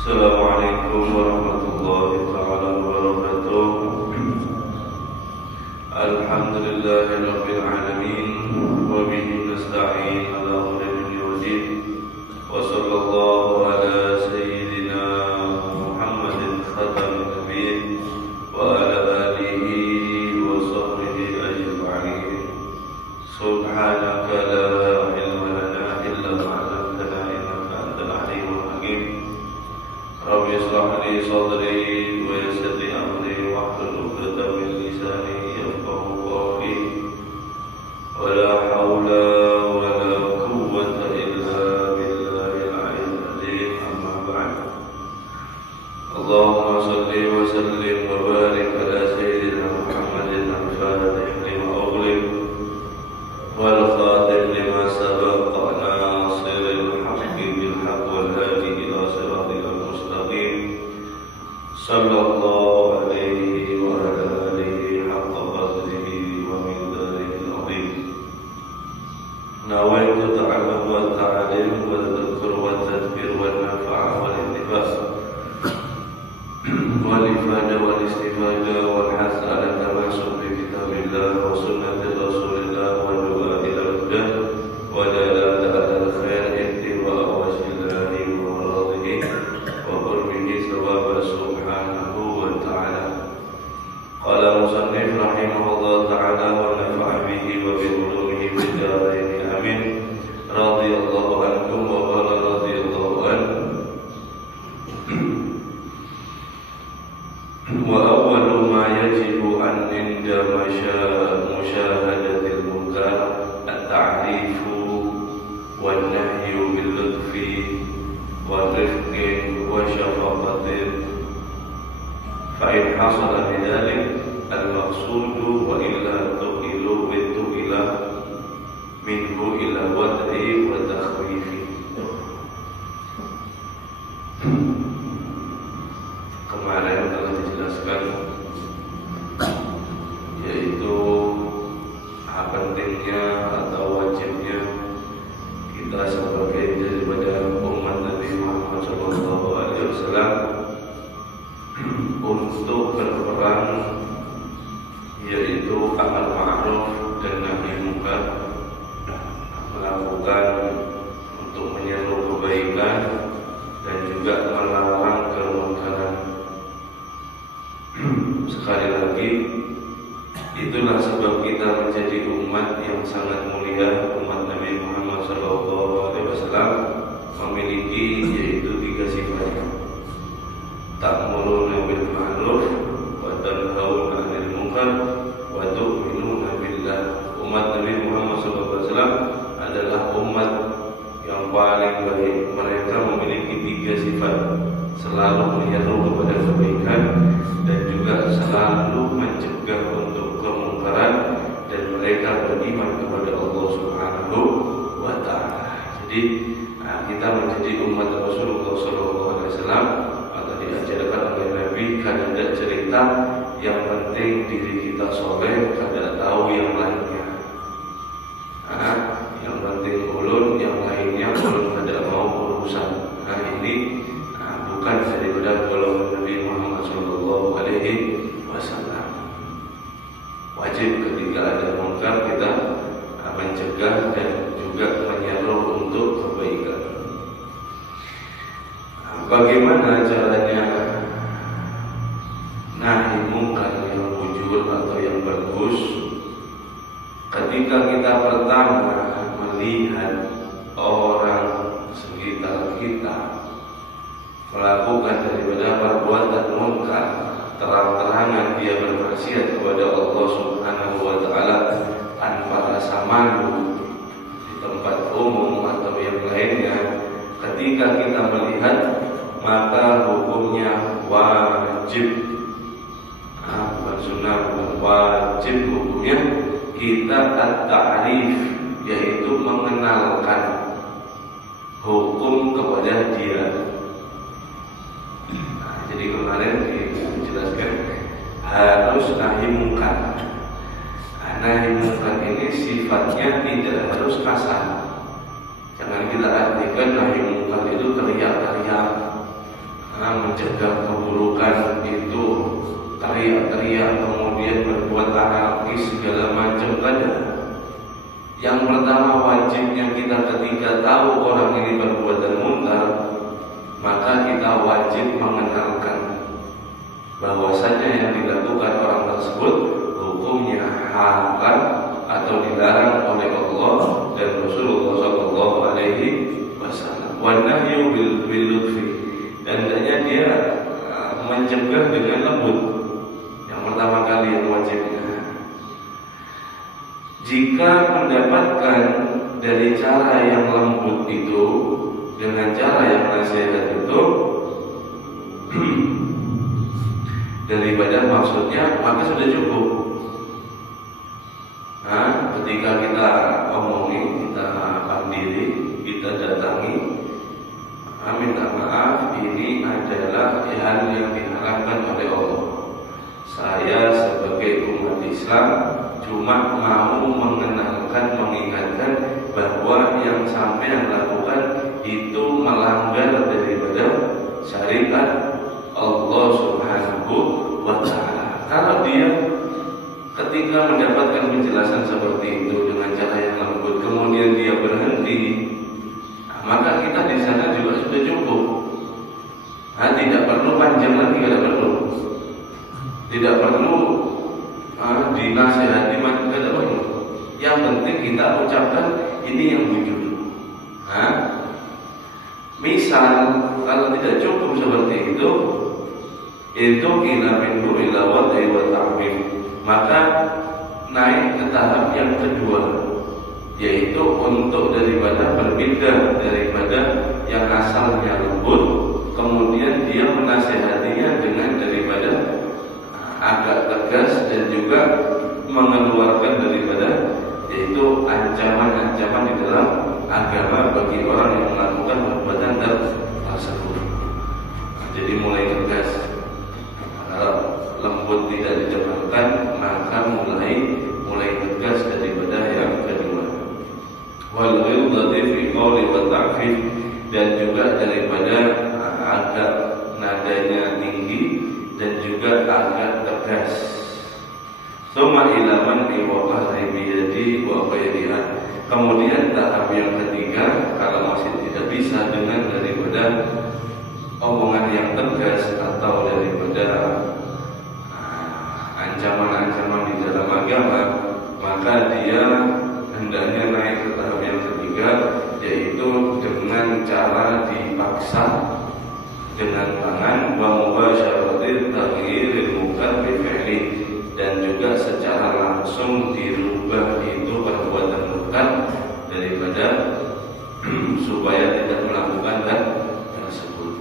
Assalamualaikum warahmatullahi wabarakatuh. Alhamdulillahirabbil alamin wa bihi nasta'in ala umuri dunya waddin. Wa sallallahu ala sayyidina Muhammadin khatamin nabiyyin wa ala alihi wa sahbihi ajma'in. Subhanaka la ilma lana illa ma 'allamtana innaka antal alimul hakim. Rabbi ishrah li sadri wa yassir li amri wahlul 'uqdatam min lisani yafqahu qawli. Wa la haula wa la quwwata illa billahil 'aliyyil 'azim. Amma ba'd. Allahumma shalli wa sallim wa barik ala sayyidina Muhammadin al-fatih lima ughliq wal khatim lima sabaqa nasiril haqqi bil haqq wal hadi ila siratil mustaqim. Sallallahu alaihi wa ala alihi haqqa qadrihi wa miqdarihi al-'azim. Nawaitu ta'allum wa ta'lim wa tadhkur wa tadbir wa nafa'a wal intifas wal ifada wal istifada wal hasa ala tamasuk bi kitabillah wa sunnati rasulillah wa du'a ila al-huda wa dalala ala al-khair ittiba wa shillahi wa radhihi wa qurbihi sawaba subhanahu wa ta'ala. Qala musannif rahimahullah ta'ala wa nafa'a bihi wa bi ulumihi fid darain amin. Radhiyallahu ankum wa qala radhiyallahu anhu. Wa awwalu ma yajibu an inda musyahadatil munkar at-ta'rifu wan nahyu bil lutfi wa rifqin wa syafaqatin. Fa in hasala bidzalik al-maqsudu wa illa tuqilu ila minhu ila wad'i wa takhwifi. Kemarin telah dijelaskan yaitu pentingnya atau wajibnya kita sebagai daripada umat Nabi Muhammad SAW untuk berperan, yaitu amal ma'ruf dan nahi munkar, melakukan untuk menyeru kebaikan dan juga melarang kemunkaran. Sekali lagi, itulah sebab kita menjadi umat yang sangat mulia, umat Nabi Muhammad SAW memiliki yaitu 3 sifat: ta'muruna bil ma'ruf wa tanhauna 'anil munkar wa tu'minuna billah. Umat Nabi Muhammad SAW adalah umat yang paling baik. Mereka memiliki 3 sifat: selalu menyeru kepada kebaikan dan juga selalu mencegah untuk kemungkaran, dan mereka beriman kepada Allah Subhanahu wa ta'ala. Jadi kita menjadi umat Rasulullah SAW atau diajarkan oleh Nabi, kada ada cerita, yang penting diri kita soleh, kada tahu yang lainnya. Yang penting ulun, yang lainnya ulun kada mau urusan. Ini bukan daripada golongan Nabi Muhammad SAW. Wajib ketika ada munkar kita mencegah dan juga menyeru untuk kebaikan. Bagaimana caranya nahi munkar yang wujud atau yang bagus? Ketika kita pertama melihat orang sekitar kita melakukan daripada perbuatan munkar, terang-terangan dia bermaksiat kepada Allah Subhanahu wa ta'ala tanpa rasa malu di tempat umum atau yang lainnya, ketika kita melihat, maka hukumnya wajib. Bukan sunnah, bukan wajib, hukumnya kita at-ta'rif, yaitu mengenalkan hukum kepada dia. Jadi kemarin dijelaskan harus nahi munkar. Nahi munkar ini sifatnya tidak harus kasar. Jangan kita artikan nahi munkar itu teriak-teriak, mencegah keburukan itu teriak-teriak kemudian berbuat anarkis segala macam ada. Yang pertama wajibnya kita ketika tahu orang ini berbuat munkar, maka kita wajib mengenalkan bahwasanya yang dilakukan orang tersebut hukumnya haram atau dilarang oleh Allah dan Rasulullah Shallallahu Alaihi Wasallam. Wanahyu bil lutfi, dan hendaknya dia mencegah dengan lembut. Yang pertama kali yang wajibnya. Jika mendapatkan dari cara yang lembut itu dengan cara yang nasihat itu daripada maksudnya, maka sudah cukup. Ketika kita omongin, kita pandiri, kita datangi, minta maaf, ini adalah hal yang diharapkan oleh Allah. Saya sebagai umat Islam cuma mau mengenalkan, mengingatkan bahwa yang sampean lakukan itu melanggar daripada syariat Allah Subhanahu wa Ta'ala. Kalau dia ketika mendapatkan penjelasan seperti itu dengan cara yang lembut, kemudian dia berhenti, maka kita di sana juga sudah cukup. Tidak perlu panjang lagi, tidak perlu. Tidak perlu dinasihati, tidak perlu. Yang penting kita ucapkan ini yang jujur. Misal kalau tidak cukup seperti itu ila minhu ila wad'i wa ta'wim, maka naik ke tahap yang kedua, yaitu untuk daripada berbeda daripada yang asalnya lembut, kemudian dia menasihatinya dengan daripada agak tegas dan juga mengeluarkan daripada yaitu ancaman-ancaman di dalam agama bagi orang yang melakukan perbuatan tersebut. Jadi mulai tegas. Kalau lembut tidak didengarkan, maka mulai tegas daripada yang kedua. Wal ghilzati fi qawli wa ta'fif, dan juga daripada agak nadanya tinggi dan juga agak tegas. Summa ila man wa qahri bi yadi wa ghairiha. Kemudian tahap yang ketiga, kalau masih tidak bisa dengan daripada omongan yang tegas atau daripada ancaman-ancaman di dalam agama, maka dia hendaknya naik ke tahap yang ketiga, yaitu dengan cara dipaksa dengan tangan, wa mubasyaratil taghyiril munkar bi fi'li, dan juga secara langsung dirubah itu perbuatan munkar daripada supaya tidak melakukan dan tersebut.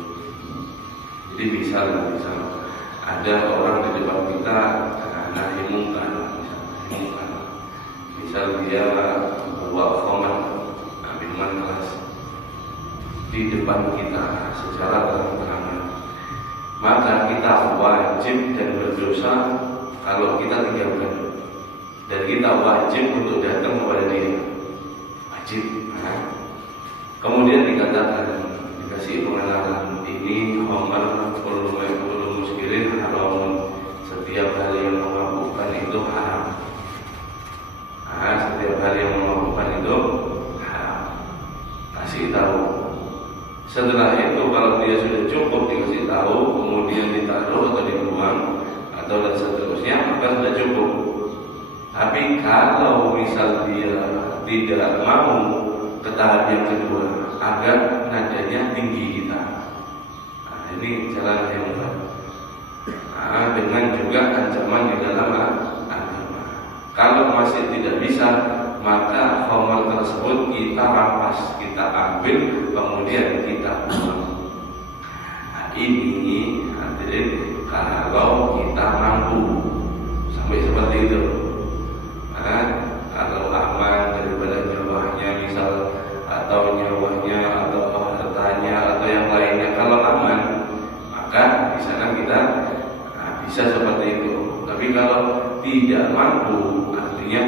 Jadi misal ada orang di depan kita nahi munkar, misal dia bawa khamar, minuman keras di depan kita secara terang-terangan, maka kita wajib dan berdosa kalau kita tinggalkan, dan kita wajib untuk datang kepada dia, wajib. Kemudian dikatakan, dikasih pengenalan, ini khamar kullu muskirin haram, setiap hal yang memabukkan itu haram. Setiap hal yang memabukkan itu haram. Kasih tahu. Setelah itu kalau dia sudah cukup dikasih tahu, kemudian ditaruh atau dibuang atau dan seterusnya, maka sudah cukup. Tapi kalau misal dia tidak mau ke tahap yang kedua, agar nadanya tinggi kita, ini jalan yang baik. Dengan juga ancaman di dalam agama. Kalau masih tidak bisa, maka khamar tersebut kita rampas, kita ambil, kemudian kita buang. Ini hadirin kalau kita mampu sampai seperti itu. Kalau aman daripada nyawanya misal, atau nyawanya atau hartanya atau yang lainnya, kalau aman, maka di sana kita bisa seperti itu. Tapi kalau tidak mampu, artinya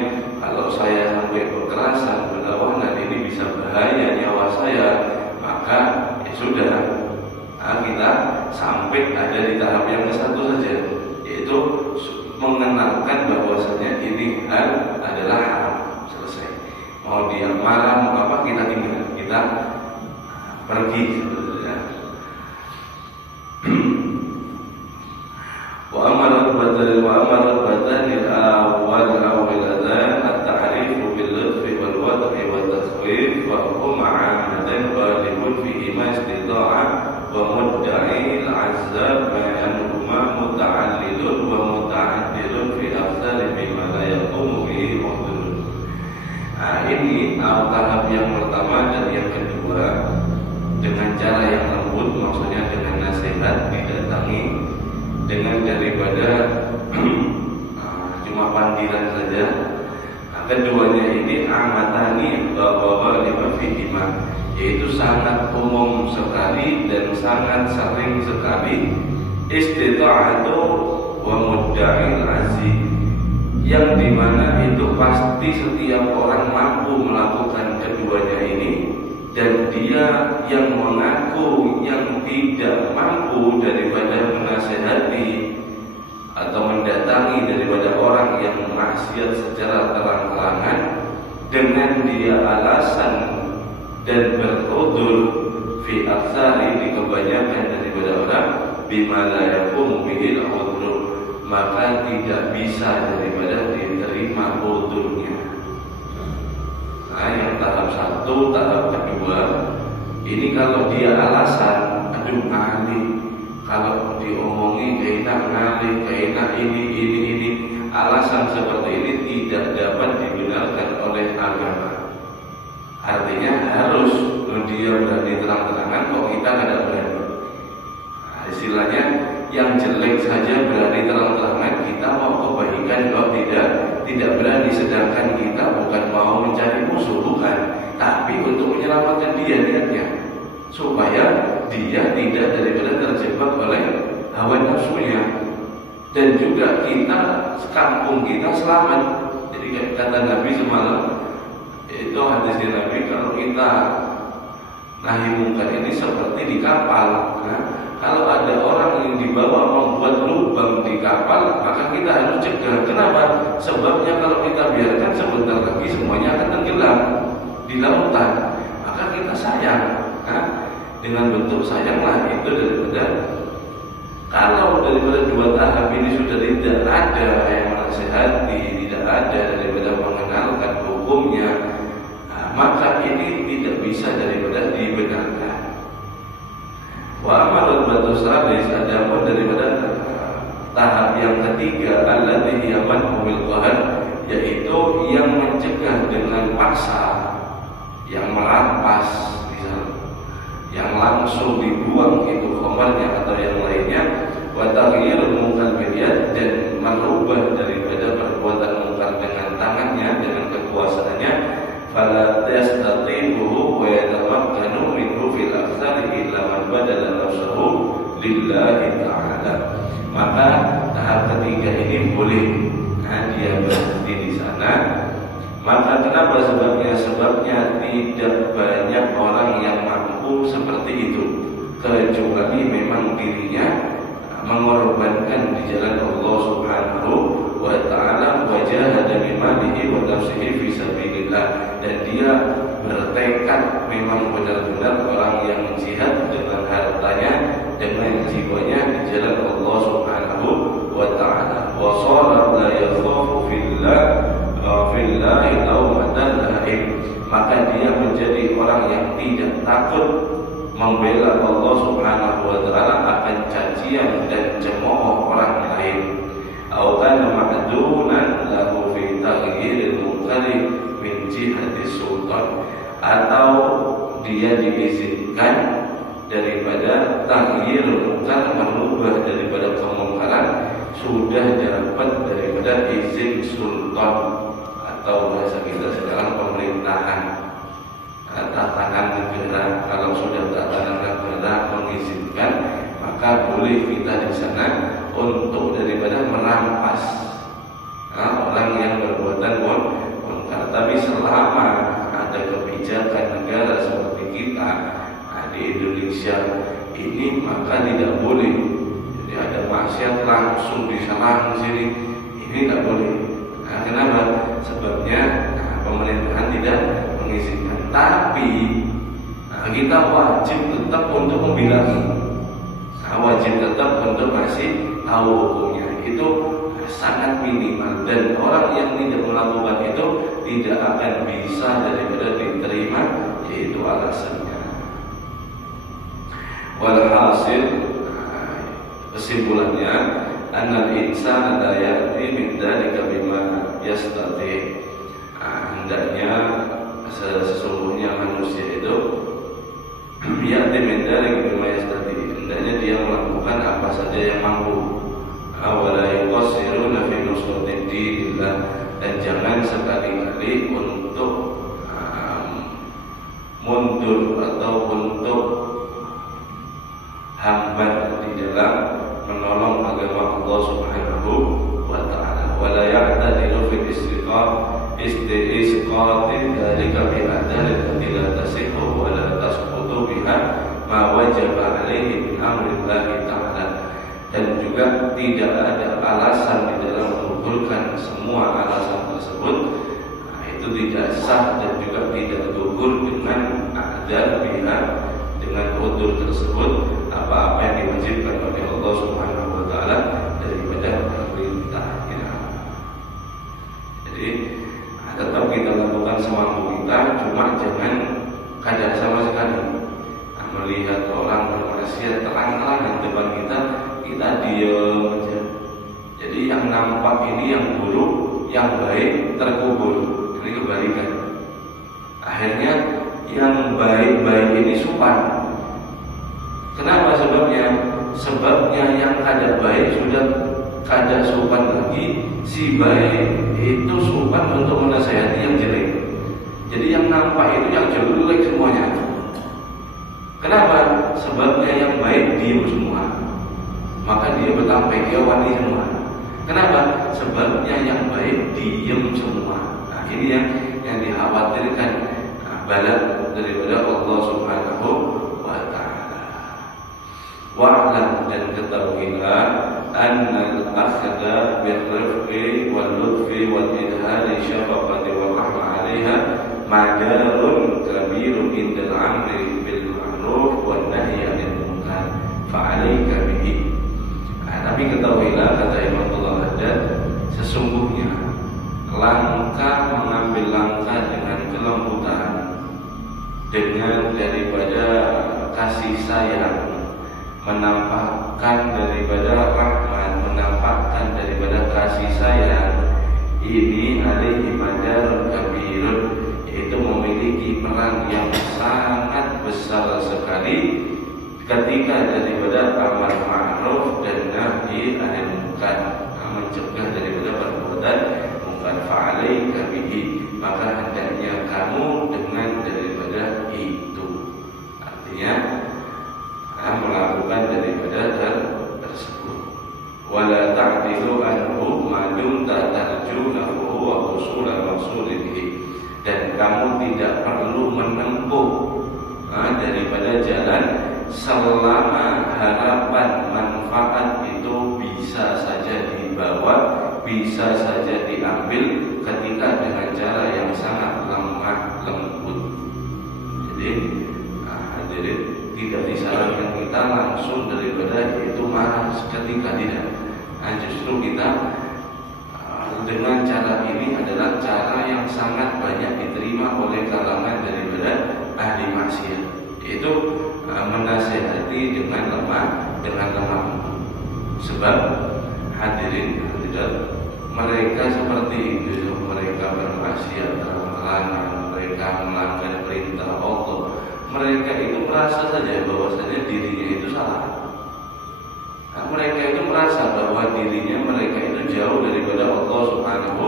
kalau saya sampai kekerasan, berlawanan, ini bisa bahaya nyawa saya, maka ya sudah, kita sampai ada di tahap yang ke-1 saja, yaitu mengenalkan bahwasanya ini hal adalah haram. Selesai. Mau dia marah mau apa, kita tinggal, kita pergi sebetulnya. Wa amara badanil awal awilatan at-ta'rifu bil lutfi wal wad'i wa taswif wa hum 'amatan ghalibun fihi ma istida'ah wa mudda'i al-'azzab ma'anhuma muta'allilun wa muta'addilun fi afdali bima la yaqumu bihi udhrun. Ini tahap yang pertama dan yang kedua dengan cara yang lembut, maksudnya dengan nasihat, didatangi dengan daripada cuma panggilan saja. Keduanya ini amatani bahwa lima fihima, yaitu sangat umum sekali dan sangat sering sekali istita'atu wa mudda'il azzi, yang dimana itu pasti setiap orang mampu melakukan keduanya ini, dan dia yang mengaku yang tidak mampu daripada menasihati atau mendatangi daripada orang yang maksiat secara terang-terangan dengan dia alasan dan berudzur fi aktsari, di kebanyakan daripada orang bima la yaqumu bihi al-udhr, maka tidak bisa daripada diterima udzurnya. Nah, yang tahap 1, tahap kedua ini kalau dia alasan, aduh ngalih, kalau diomongi kainak ngalih, kainak ini, alasan seperti ini tidak dapat dibenarkan oleh agama. Artinya harus dia berani terang-terangan, kok kita tidak berani. Nah, istilahnya yang jelek saja berani terang-terangan, kita mau kebaikan kok tidak berani, sedangkan kita bukan mau mencari musuh, bukan, tapi untuk menyelamatkan dia niatnya, supaya dia tidak daripada terjebak oleh hawa nafsunya, dan juga kita, kampung kita selamat. Jadi kata Nabi semalam itu hadis dari Nabi, kalau kita nahi mungkar ini seperti di kapal. Nah, kalau ada orang yang dibawa membuat lubang di kapal, maka kita harus cegah. Kenapa? Sebabnya kalau kita biarkan, sebentar lagi semuanya akan tenggelam di lautan. Maka kita sayang. Dengan bentuk sayanglah itu daripada, kalau daripada dua tahap ini sudah tidak ada yang menasihati, tidak ada daripada mengenalkan hukumnya, maka ini tidak bisa daripada dibenarkan. Wa amarul batu salis, adapun daripada tahap yang ketiga, alladzi yaman bil qahar, yaitu yang mencegah dengan paksa, yang merampas, yang langsung dibuang itu khamarnya atau yang lainnya, wa taghyirul munkar biyad, dan merubah daripada perbuatan munkar dengan tangannya, dengan kekuasaannya, fala yastati'uhu wa yatamakkanu minhu fil aktsari illa man badala nafsuhu lillahi ta'ala. Maka tahap ketiga ini boleh dia berhenti di sana. Maka kenapa sebabnya? Sebabnya tidak banyak orang yang mampu seperti itu, kecuali memang dirinya mengorbankan di jalan Allah Subhanahu wa ta'ala, wa jahada bimalihi wa nafsihi fi sabilillah, dan dia bertekad memang benar-benar orang yang jihad dengan hartanya, dengan jiwanya di jalan Allah Subhanahu wa ta'ala. Wa shara la yakhafu fillahi lawmatan laim, maka dia menjadi orang yang tidak takut membela Allah Subhanahu wa ta'ala akan cacian dan cemooh orang lain. Au kana ma'dunan lahu fi taghyiril munkari min jihati sultan, atau dia diizinkan daripada taghyirul munkar, merubah daripada kemungkaran, sudah dapat daripada izin sultan, atau bahasa kita sekarang pemerintahan, tatanan negara. Kalau sudah tatanan negara mengizinkan, maka boleh kita di sana untuk daripada merampas orang yang berbuatan munkar. Tapi selama ada kebijakan negara seperti kita di Indonesia ini maka tidak boleh. Jadi ada maksiat langsung diserang sini, ini tidak boleh. Nah, kenapa? Sebabnya pemerintahan tidak mengizinkan. Tapi kita wajib tetap untuk membilangi. Wajib tetap untuk masih tahu hukumnya. Itu sangat minimal, dan orang yang tidak melakukan itu tidak akan bisa daripada diterima, yaitu alasannya. Walhasil, kesimpulannya, annal insana la ya'ti min dzalika bima yastati. Hendaknya sesungguhnya manusia itu ya'ti min dzalika bima yastati, hendaknya dia melakukan apa saja yang mampu. Wala yuqassiruna fi nusrati dinillah, dan jangan sekali-kali untuk mundur atau untuk hambat di dalam menolong agama Allah Subhanahu wa taala. Wala ya'tadilu fil istiqati dzalika bi adalati la tasihhu wa la tasqutu biha ma wajaba alaihi min amrillah ta'ala. Dan juga tidak ada alasan di dalam menggugurkan semua alasan tersebut. Itu tidak sah dan juga tidak gugur dengan adal pihak, dengan udzur tersebut, apa-apa yang diwajibkan oleh Allah Subhanahu wa taala daripada perintahnya. Jadi tetap kita lakukan semampu kita, cuma jangan kadang sama sekali melihat orang bermaksiat terang-terangan depan kita diam aja. Jadi yang nampak ini yang buruk, yang baik terkubur. Ini kebalikan. Akhirnya yang baik-baik ini supan. Kenapa sebabnya? Sebabnya yang kada baik sudah kada supan lagi, si baik itu supan untuk menasihati yang jelek. Jadi yang nampak itu yang jelek semuanya. Kenapa? Sebabnya yang baik diam semua, maka dia bertampai, dia wani semua. Kenapa? Sebabnya yang baik diam semua. Nah, ini yang dikhawatirkan bala daripada Allah Subhanahu wa taala. Wa'lam, dan ketahuilah annal akhda birrifqi wal lutfi wal idhari syafaqati wal rahmah 'alaiha madarun kabirun indal amri bil ma'ruf wan nahyi 'anil munkar fa'alaika bihi. Tapi ketahuilah, kata Imam Haddad, sesungguhnya langkah mengambil langkah dengan kelembutan, dengan daripada kasih sayang, menampakkan daripada rahmat, menampakkan daripada kasih sayang, ini alaihi madarun kabirun, yaitu memiliki peran yang sangat besar sekali ketika daripada amar ma'ruf dan nahi 'anil munkar, mencegah daripada perbuatan munkar. Fa'alaika bihi, maka hendaknya kamu dengan daripada itu. Artinya melakukan daripada tersebut. Wala ta'dilu anhu ma dumta tarju naf'u wa husul al-maqsudihi, dan kamu tidak perlu menempuh daripada jalan selama harapan manfaat itu bisa saja dibawa, bisa saja diambil ketika dengan cara yang sangat lemah lembut. Jadi hadirin, tidak disarankan kita langsung daripada itu marah seketika, tidak. Justru kita dengan cara ini adalah cara yang sangat banyak diterima oleh kalangan daripada ahli maksiat, yaitu menasihati dengan lemah lembut. Sebab hadirin, mereka seperti itu, mereka bermaksiat terang-terangan, mereka melanggar perintah Allah, mereka itu merasa saja bahwasanya dirinya itu salah. Mereka itu merasa bahwa dirinya mereka itu jauh daripada Allah Subhanahu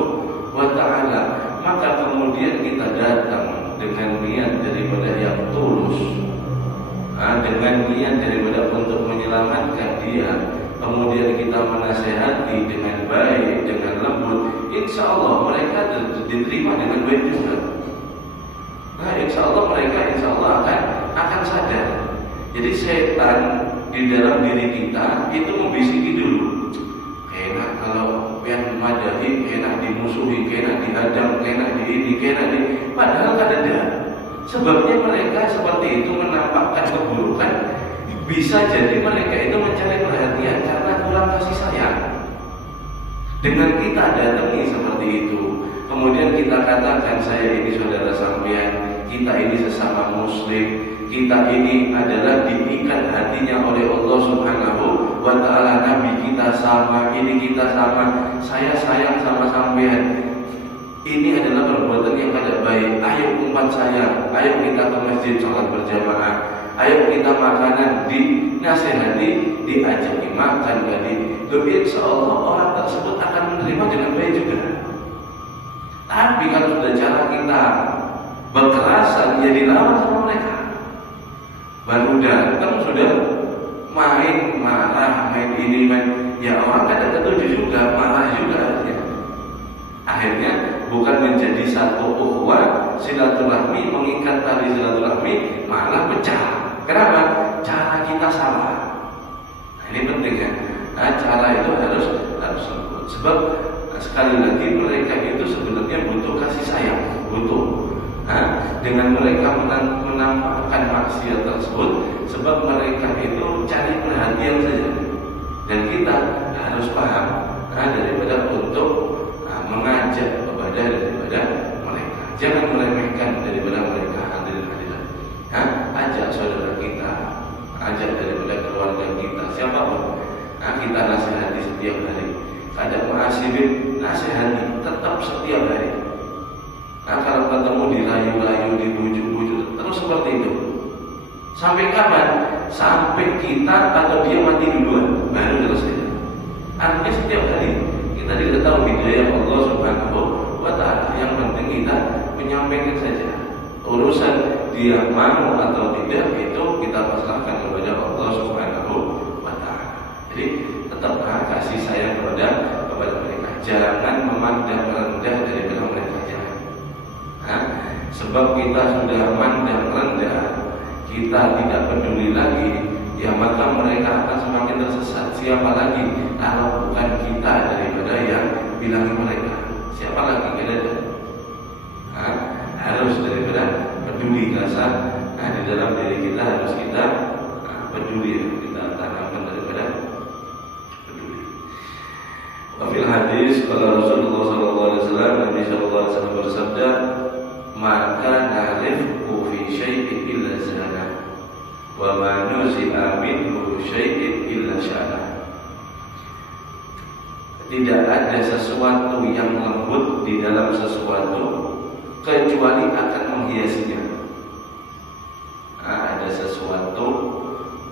wa taala. Maka kemudian kita datang dengan niat daripada yang tulus, dengan niat daripada untuk menyelamatkan dia, kemudian kita menasehati dengan baik, dengan lembut, insya Allah mereka diterima dengan baik juga. Insya Allah mereka akan sadar. Jadi setan di dalam diri kita itu membisiki dulu. Enak kalau yang madahi, enak dimusuhi, enak dihadang, enak di ini, enak di. Padahal kan ada. Sebabnya mereka seperti itu menampakkan keburukan. Bisa jadi mereka itu mencari perhatian karena kurang kasih sayang. Dengan kita datangi seperti itu, kemudian kita katakan saya ini saudara sampean, kita ini sesama muslim, kita ini adalah diikat hatinya oleh Allah Subhanahu wa ta'ala, Nabi kita sama, ini kita sama, saya sayang sama sampean. Ini adalah perbuatan yang tidak baik. Ayo umat saya, ayo kita ke masjid sholat berjamaah, ayo kita makanan dinasehati, diajaki makan tadi. Insya Allah orang tersebut akan menerima dengan baik juga. Tapi kalau sudah cara kita berkerasan, ya dilawan sama mereka. Baru datang sudah main marah, main ini, main. Ya orang kan ada ketujuh juga, marah juga. Akhirnya bukan menjadi satu ukhuwah silaturahmi, mengikat tali silaturahmi, malah pecah. Kenapa? Cara kita salah. Nah, ini penting ya. Nah, cara itu harus sempurna. Sebab sekali lagi mereka itu sebenarnya butuh kasih sayang, butuh. Nah, dengan mereka menampakkan maksiat tersebut, sebab mereka itu cari perhatian saja. Dan kita harus paham daripada untuk mengajak kepada daripada mereka. Jangan meremehkan daripada mereka. Hadirin-hadirin. Ajak saudara kita, ajak daripada keluarga kita, siapapun. Kita nasihati setiap hari. Ada muasibin, nasihati tetap setiap hari. Kalau ketemu dirayu-rayu, dibujuk-bujuk, terus seperti itu. Sampai kapan? Sampai kita atau dia mati duluan, baru selesai. Artinya setiap hari kita tidak tahu hidayah Allah Subhanahu wa ta'ala. Yang penting kita menyampaikan saja. Urusan dia mau atau tidak itu kita pasrahkan kepada Allah Subhanahu wa ta'ala. Jadi tetap kasih sayang kepada mereka. Jangan memandang rendah daripada mereka. Jangan. Sebab kita sudah memandang rendah, kita tidak peduli lagi, ya maka mereka akan semakin tersesat. Siapa lagi kalau bukan kita daripada yang bilangi mereka? Siapa lagi? Harus daripada peduli rasa di dalam diri kita, harus kita peduli, kita tanamkan daripada peduli. Wafil hadis kalau Rasulullah SAW, Nabi SAW bersabda, maka narifku fi syai'in illa zana, wa ma nuzi'a minhu syai'in illa syana. Tidak ada sesuatu yang lembut di dalam sesuatu kecuali akan menghiasinya. Ada sesuatu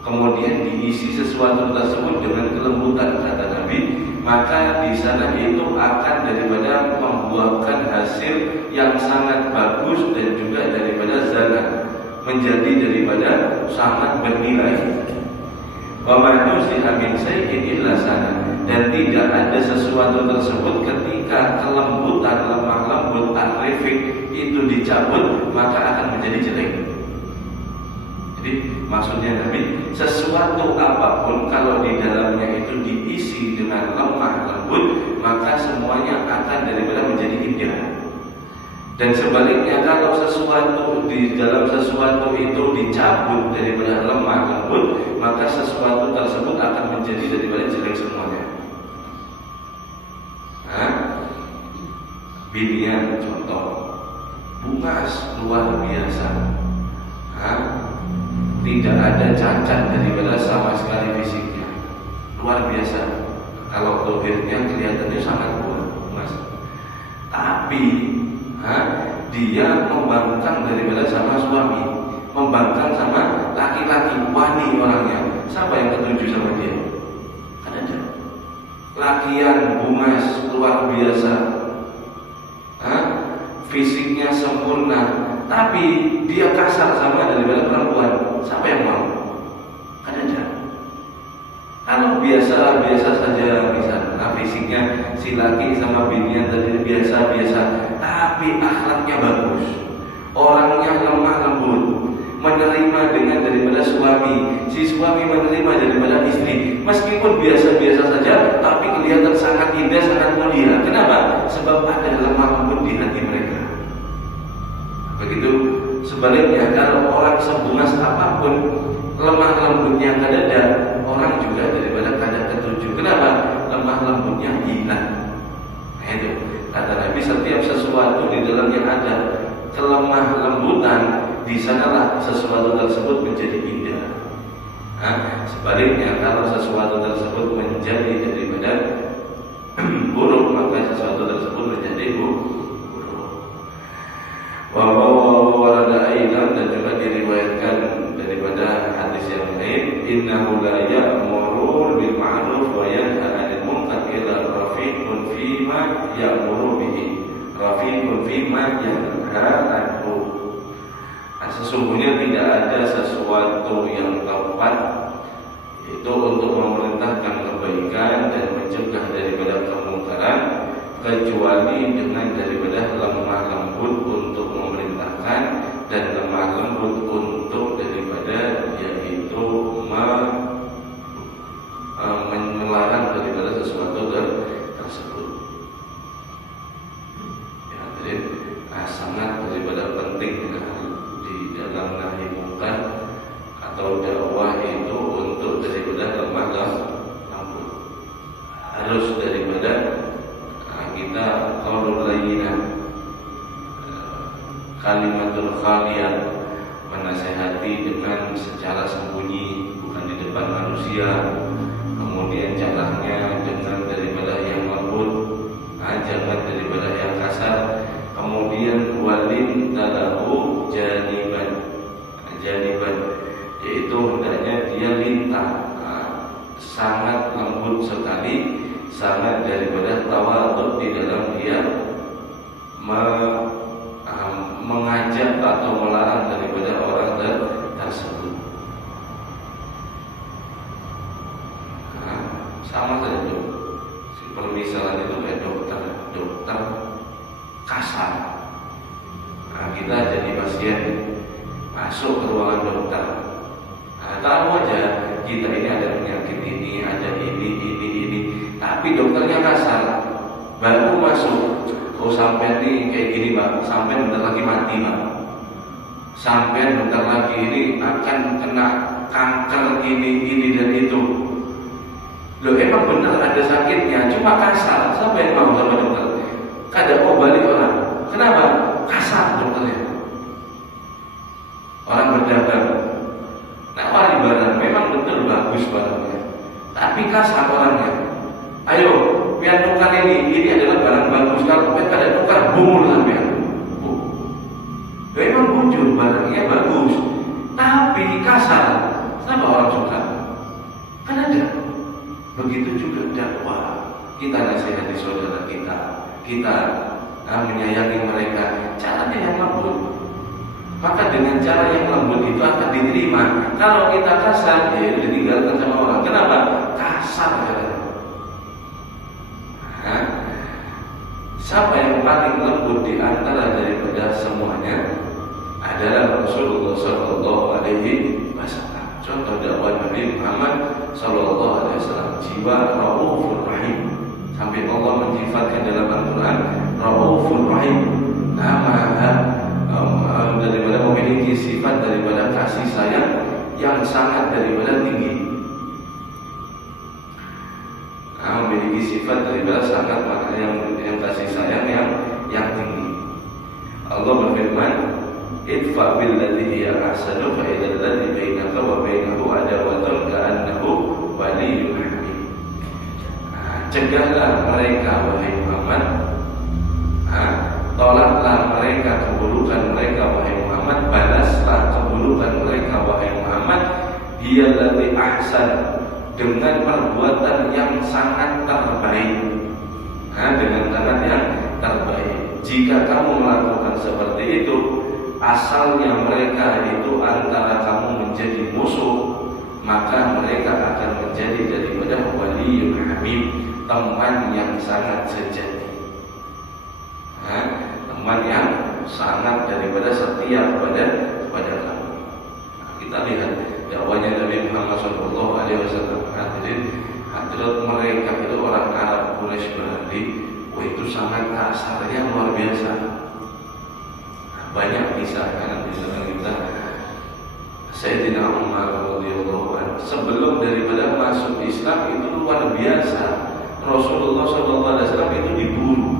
kemudian diisi sesuatu tersebut dengan kelembutan, kata Nabi, maka di sana itu akan daripada membuahkan hasil yang sangat bagus dan juga daripada zana, menjadi daripada sangat bernilai. Wa ma nuzi'a min syai'in illa sana, dan tidak ada sesuatu tersebut ketika kelembutan, lemah lembut, arifik itu dicabut maka akan menjadi jelek. Jadi maksudnya Nabi, sesuatu apapun kalau di dalamnya itu diisi dengan lemah lembut, maka semuanya akan daripada menjadi indah. Dan sebaliknya kalau sesuatu di dalam sesuatu itu dicabut daripada lemah lembut, maka sesuatu tersebut akan menjadi daripada jelek semuanya. Binian contoh, bungas luar biasa, tidak ada cacat daripada sama sekali fisiknya, luar biasa. Kalau dohirnya kelihatannya sangat kuat, bungas. Tapi dia membangkang daripada sama suami, membangkang sama laki-laki, wani orangnya. Siapa yang ketujuh sama dia? Kan ada. Lakian bungas luar biasa, fisiknya sempurna, tapi dia kasar sama daripada perempuan. Siapa yang mau? Kan ada. Kalau biasa saja, misalnya fisiknya si laki sama binian tadi biasa-biasa, tapi akhlaknya bagus, orangnya lemah lembut, menerima dengan daripada suami si suami menerima daripada istri, meskipun biasa-biasa saja, tapi kelihatan sangat indah, sangat mulia. Kenapa? Sebab ada lemah lembut di hati mereka. Begitu sebaliknya, kalau orang sebungas apapun, lemah lembutnya nggak ada, orang juga daripada kada ketujuh. Kenapa? Lemah lembutnya hilang. Nah, itu kata Nabi, setiap sesuatu di dalamnya ada kelemah lembutan, di sanalah sesuatu tersebut menjadi indah. Nah, sebaliknya, kalau sesuatu tersebut menjadi daripada buruk, maka sesuatu tersebut menjadi buruk. Warada aidan, dan juga diriwayatkan daripada hadis yang lain, innahu la ya'muru bil ma'ruf wa yanha 'anil munkar illa rafiqun fima ya'muru bihi, rafiqun fima yanha anhu. Sesungguhnya tidak ada sesuatu yang tepat itu untuk memerintahkan kebaikan dan mencegah daripada kemungkaran, kecuali dengan daripada lemah lembut untuk memerintahkan dan lemah lembut untuk daripada yaitu melarang daripada sesuatu tersebut. Ya, jadi sangat daripada penting di dalam nahi mungkar atau dakwah itu untuk daripada lemah lembut, harus daripada kita qaulul layyinah, kalimatul khaliyah, menasehati dengan secara sembunyi, bukan di depan manusia. Kemudian caranya dengan daripada yang lembut, jangan daripada yang kasar. Kemudian walin talahu janiban, yaitu hendaknya dia lintah, sangat lembut sekali, sangat daripada tawadhu di dalam dia mengajak atau melarang daripada orang tersebut. Sama saja itu. Permisalan itu kayak dokter kasar. Kita jadi pasien masuk ke ruangan dokter. Tahu aja kita ini ada penyakit ini, ada ini, tapi dokternya kasar. Baru masuk, sampai ini kayak gini Pak, sampai bentar lagi mati Pak, sampai bentar lagi ini akan kena kanker ini dan itu. Loh, emang benar ada sakitnya, cuma kasar. Siapa yang mau sama dokter? Kada mau balik orang. Kenapa? Kasar dokternya. Orang berdagang, nawari barang, memang betul bagus barangnya, tapi kasar orangnya. Ayo, biar tukar ini adalah barang bagus. Kalau kita ada tukar, bungul sampean. Memang bujur barangnya bagus, tapi kasar. Kenapa orang suka? Kan ada. Begitu juga dakwah. Kita nasihati saudara kita menyayangi mereka. Caranya yang lembut. Maka dengan cara yang lembut itu akan diterima. Kalau kita kasar, ya ditinggalkan sama orang. Kenapa? Kasar caranya. Siapa yang paling lembut di antara daripada semuanya adalah Rasulullah Sallallahu Alaihi Wasallam. Contoh dakwah Nabi Muhammad Sallallahu Alaihi Wasallam, jiwa Raufur Rahim. Sampai Allah mensifatkan dalam Al-Quran Raufur Rahim, daripada memiliki sifat daripada kasih sayang yang sangat daripada tinggi. Memiliki sifat daripada sangat yang kasih sayang yang tinggi. Allah berfirman, idfa billati hiya ahsanu fa idza alladhi bainaka wa bainahu adawatun ka'annahu waliyyun hamim. Cegahlah mereka wahai Muhammad, tolaklah mereka keburukan mereka wahai Muhammad, balaslah keburukan mereka wahai Muhammad, hiya allati ahsan, dengan perbuatan yang sangat terbaik, dengan sangat yang terbaik. Jika kamu melakukan seperti itu, asalnya mereka itu antara kamu menjadi musuh, maka mereka akan menjadi daripada waliyun hamim, teman yang sangat sejati, teman yang sangat daripada setia kepada kamu. Kita lihat dakwah dakwanya Nabi Muhammad SAW. Hadirat mereka itu orang Arab Quraisy Bali, itu sangat kasarnya luar biasa. Banyak kisah kan misalnya kita Sayyidina Umar radhiyallahu anhu sebelum daripada masuk Islam itu luar biasa. Rasulullah SAW itu diburu.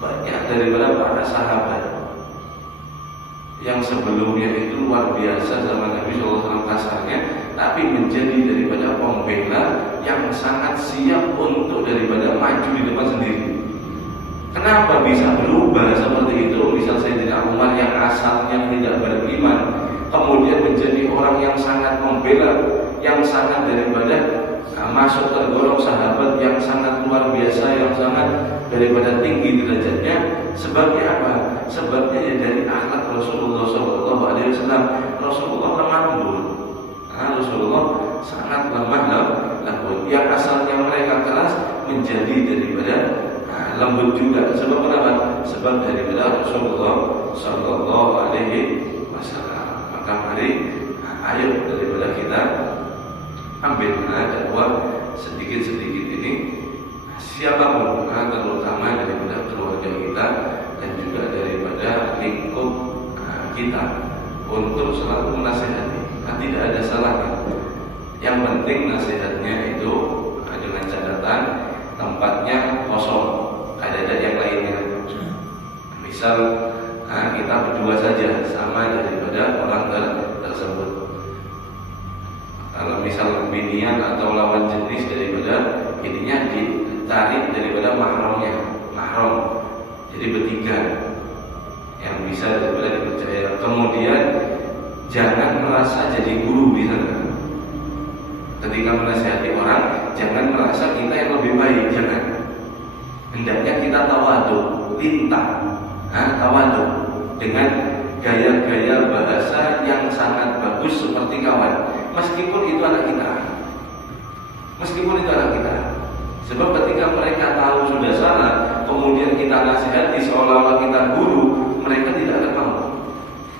Banyak daripada para sahabat yang sebelumnya itu luar biasa zaman Nabi SAW kasarnya, tapi menjadi daripada pembela yang sangat siap untuk daripada maju di depan sendiri. Kenapa bisa berubah seperti itu? Misal Sayyidina Umar yang asalnya tidak beriman, kemudian menjadi orang yang sangat membela, yang sangat daripada masuk tergolong sahabat yang sangat luar biasa, yang sangat daripada tinggi derajatnya. Sebabnya apa? Sebabnya ya dari akhlak Rasulullah SAW. Rasulullah lemah lembut. Rasulullah sangat lemah lembut. Yang asalnya mereka keras menjadi daripada lembut juga. Sebab kenapa? Sebab daripada Rasulullah SAW. Maka mari ayo daripada kita ambil dakwah sedikit-sedikit ini, siapapun, terutama daripada keluarga kita dan juga daripada lingkup kita, untuk selalu menasihati. Tidak ada salahnya. Yang penting nasihatnya itu dengan catatan tempatnya kosong, ada yang lainnya. Misal kita berdua saja sama daripada orang tersebut. Kalau misal binian atau lawan jenis daripada ininya ditarik daripada mahramnya, mahram. Jadi bertiga yang bisa daripada dipercaya. Kemudian jangan merasa jadi guru di sana. Ketika menasihati orang, jangan merasa kita yang lebih baik, jangan. Hendaknya kita tawadhu, lintang, tawadhu dengan gaya-gaya bahasa yang sangat bagus seperti kawan. Meskipun itu anak kita, sebab ketika mereka tahu sudah salah, kemudian kita nasihati seolah-olah kita guru, mereka tidak akan mau.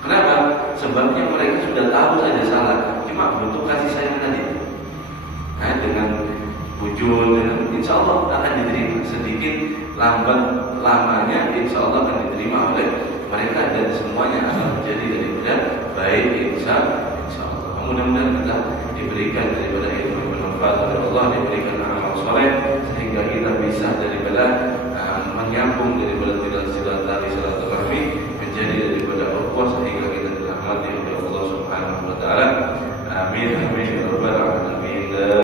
Kenapa? Sebabnya mereka sudah tahu saja salah, cuma butuh kasih sayang tadi. Dengan bujur, insya Allah akan diterima. Sedikit lamanya, insya Allah akan diterima oleh mereka dan semuanya akan menjadi daripada baik, insya Allah. Mudah-mudahan kita diberikan daripada ilmu yang bermanfaat oleh Allah, diberikan amal soleh sehingga kita bisa daripada menyambung daripada tali silaturahmi menjadi daripada ukhuwah sehingga kita dirahmati oleh Allah Subhanahu wa taala. Amin.